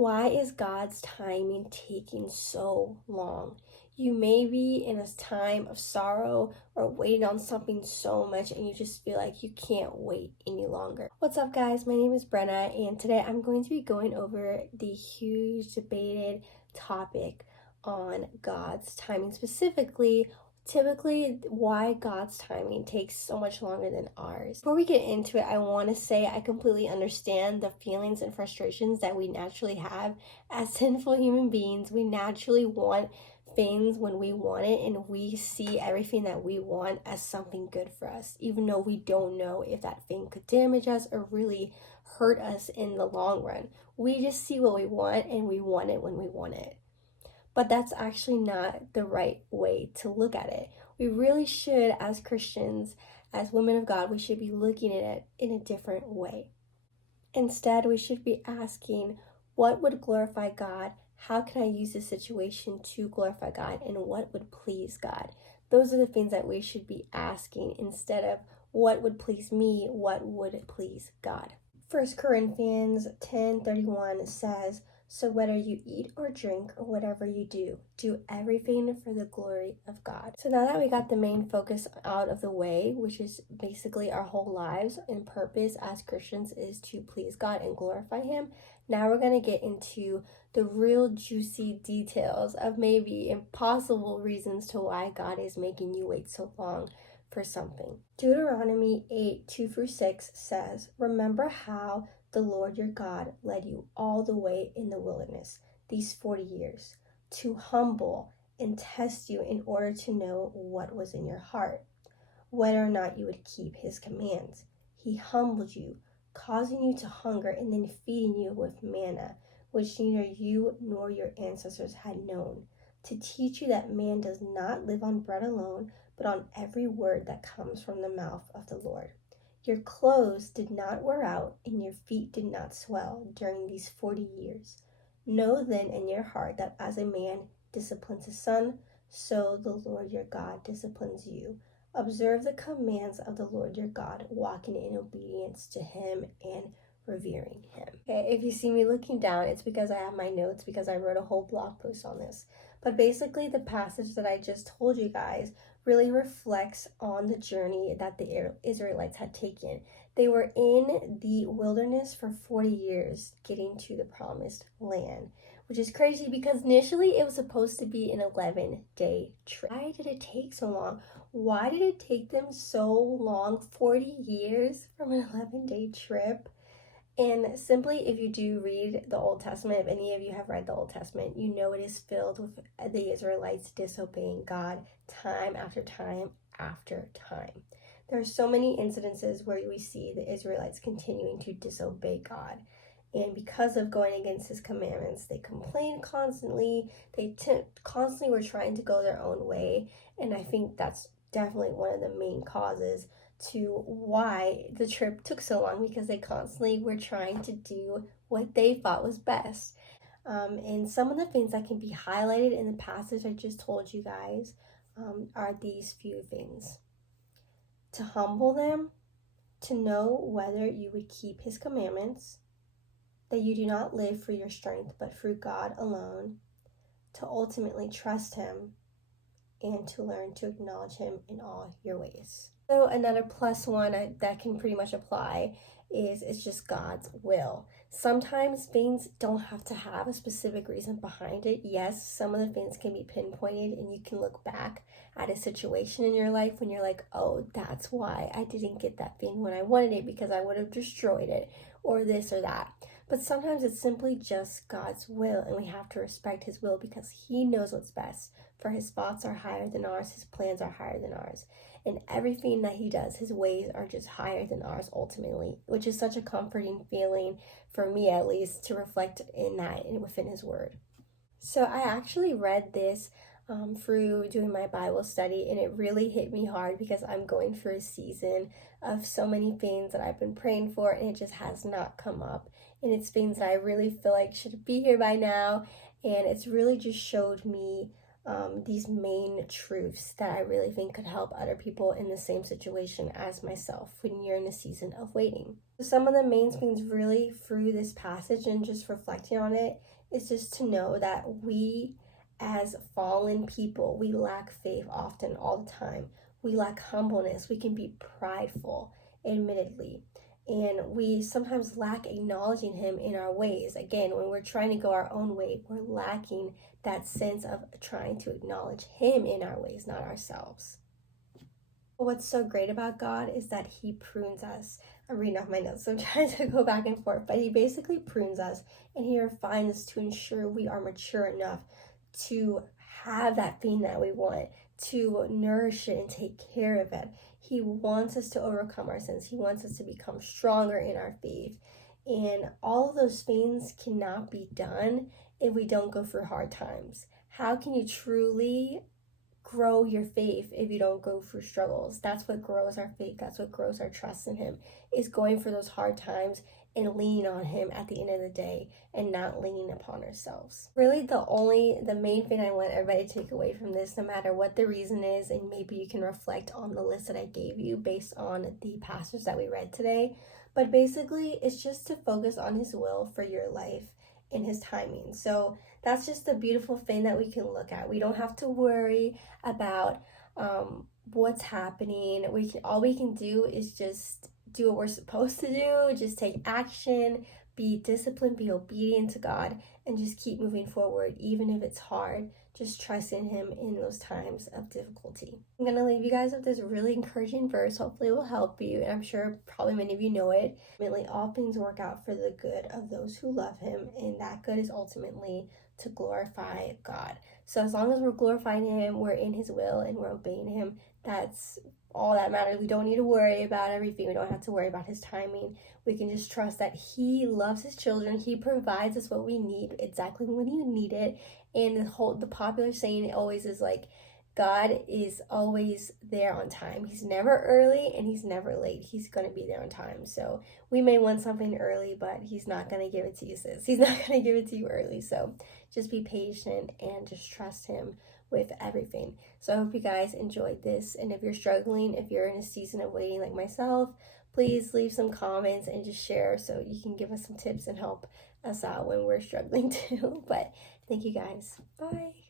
Why is God's timing taking so long? You may be in a time of sorrow or waiting on something so much and you just feel like you can't wait any longer. What's up, guys? My name is Brenna, and today I'm going to be going over the huge debated topic on God's timing, specifically typically why God's timing takes so much longer than ours. Before we get into it, I want to say I completely understand the feelings and frustrations that we naturally have as sinful human beings. We naturally want things when we want it, and we see everything that we want as something good for us, even though we don't know if that thing could damage us or really hurt us in the long run. We just see what we want and we want it when we want it. But that's actually not the right way to look at it. We really should, as Christians, as women of God, we should be looking at it in a different way. Instead, we should be asking, what would glorify God? How can I use this situation to glorify God? And what would please God? Those are the things that we should be asking instead of what would please me, what would please God. 1 Corinthians 10:31 says, "So whether you eat or drink or whatever you do everything for the glory of God." So now that we got the main focus out of the way, which is basically our whole lives and purpose as Christians is to please God and glorify Him, now we're going to get into the real juicy details of maybe impossible reasons to why God is making you wait so long for something. Deuteronomy 8:2-6 says, "Remember how the Lord your God led you all the way in the wilderness these 40 years, to humble and test you in order to know what was in your heart, whether or not you would keep his commands. He humbled you, causing you to hunger and then feeding you with manna, which neither you nor your ancestors had known, to teach you that man does not live on bread alone, but on every word that comes from the mouth of the Lord. Your clothes did not wear out, and your feet did not swell during these 40 years. Know then in your heart that as a man disciplines his son, so the Lord your God disciplines you. Observe the commands of the Lord your God, walking in obedience to him and revering him." Okay, if you see me looking down, it's because I have my notes, because I wrote a whole blog post on this. But basically, the passage that I just told you guys really reflects on the journey that the Israelites had taken. They were in the wilderness for 40 years getting to the promised land, which is crazy because initially it was supposed to be an 11-day trip. Why did it take so long? Why did it take them so long, 40 years from an 11-day trip? And simply, if you do read the Old Testament, if any of you have read the Old Testament, you know it is filled with the Israelites disobeying God time after time after time. There are so many incidences where we see the Israelites continuing to disobey God. And because of going against his commandments, they complained constantly. They constantly were trying to go their own way. And I think that's definitely one of the main causes to why the trip took so long, because they constantly were trying to do what they thought was best. And some of the things that can be highlighted in the passage I just told you guys are these few things. To humble them, to know whether you would keep his commandments, that you do not live for your strength but through God alone, to ultimately trust him, and to learn to acknowledge him in all your ways. So another plus one that can pretty much apply is it's just God's will. Sometimes things don't have to have a specific reason behind it. Yes, some of the things can be pinpointed and you can look back at a situation in your life when you're like, oh, that's why I didn't get that thing when I wanted it, because I would have destroyed it or this or that. But sometimes it's simply just God's will, and we have to respect his will because he knows what's best. For his thoughts are higher than ours, his plans are higher than ours. And everything that he does, his ways are just higher than ours ultimately, which is such a comforting feeling, for me at least, to reflect in that and within his word. So I actually read this through doing my Bible study, and it really hit me hard because I'm going through a season of so many things that I've been praying for, and it just has not come up. And it's things that I really feel like should be here by now, and it's really just showed me these main truths that I really think could help other people in the same situation as myself when you're in a season of waiting. Some of the main things really through this passage and just reflecting on it is just to know that we as fallen people, we lack faith often all the time. We lack humbleness. We can be prideful, admittedly. And we sometimes lack acknowledging him in our ways. Again, when we're trying to go our own way, we're lacking that sense of trying to acknowledge him in our ways, not ourselves. What's so great about God is that he prunes us. I'm reading off my notes, so I'm trying to go back and forth, but he basically prunes us and he refines us to ensure we are mature enough to have that thing that we want, to nourish it and take care of it. He wants us to overcome our sins. He wants us to become stronger in our faith. And all of those things cannot be done if we don't go through hard times. How can you truly grow your faith if you don't go through struggles? That's what grows our faith. That's what grows our trust in him, is going for those hard times and leaning on him at the end of the day and not leaning upon ourselves. Really, the main thing I want everybody to take away from this, no matter what the reason is, and maybe you can reflect on the list that I gave you based on the passage that we read today, but basically it's just to focus on his will for your life and his timing. So that's just the beautiful thing that we can look at. We don't have to worry about what's happening. All we can do is just do what we're supposed to do, just take action, be disciplined, be obedient to God, and just keep moving forward, even if it's hard. Just trust in him in those times of difficulty. I'm going to leave you guys with this really encouraging verse. Hopefully it will help you, and I'm sure probably many of you know it. Ultimately, all things work out for the good of those who love him, and that good is ultimately to glorify God. So as long as we're glorifying him, we're in his will, and we're obeying him, that's all that matters. We don't need to worry about everything. We don't have to worry about his timing. We can just trust that he loves his children. He provides us what we need exactly when you need it. And the popular saying always is like, God is always there on time. He's never early and he's never late. He's going to be there on time. So we may want something early, but he's not going to give it to you, sis. He's not going to give it to you early. So just be patient and just trust him with everything. So I hope you guys enjoyed this. And if you're struggling, if you're in a season of waiting like myself, please leave some comments and just share so you can give us some tips and help us out when we're struggling too. But thank you guys. Bye.